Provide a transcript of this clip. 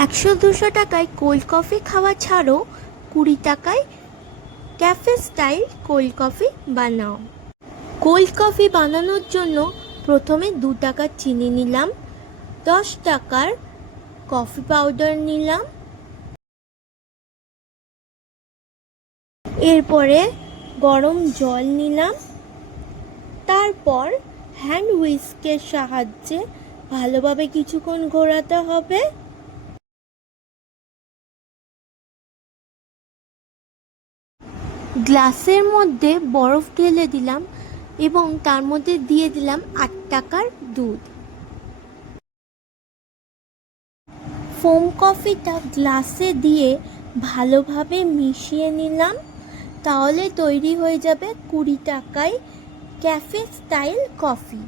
100-200 টাকায় cold coffee খাওয়া ছাড়ো 20 টাকায় ক্যাফে স্টাইল কোল্ড কফি বানাও। কোল্ড কফি বানানোর জন্য প্রথমে 2 টাকার চিনি নিলাম, 10 টাকার কফি পাউডার নিলাম, এরপরে গরম জল নিলাম, তারপর হ্যান্ড হুইস্কের সাহায্যে ভালোভাবে কিছুক্ষণ ঘোরাতে হবে। গ্লাসের মধ্যে বরফ ঢেলে দিলাম এবং তার মধ্যে দিয়ে দিলাম 8 টাকার দুধ। ফোম কফিটা গ্লাসে দিয়ে ভালোভাবে মিশিয়ে নিলাম, তাহলে তৈরি হয়ে যাবে 20 টাকায় ক্যাফে স্টাইল কফি।